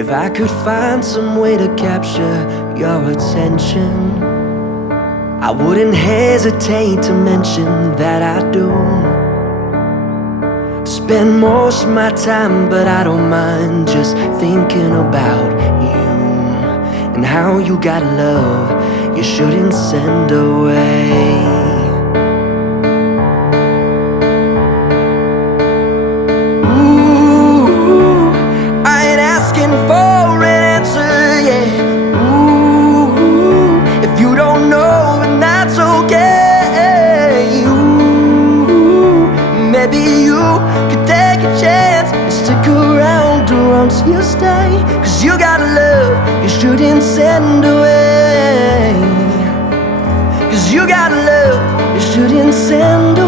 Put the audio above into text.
If I could find some way to capture your attention, I wouldn't hesitate to mention that I do. Spend most of my time, but I don't mind just thinking about you and how you got love you shouldn't send away. You stay, 'cause you got love you shouldn't send away. 'Cause you got love you shouldn't send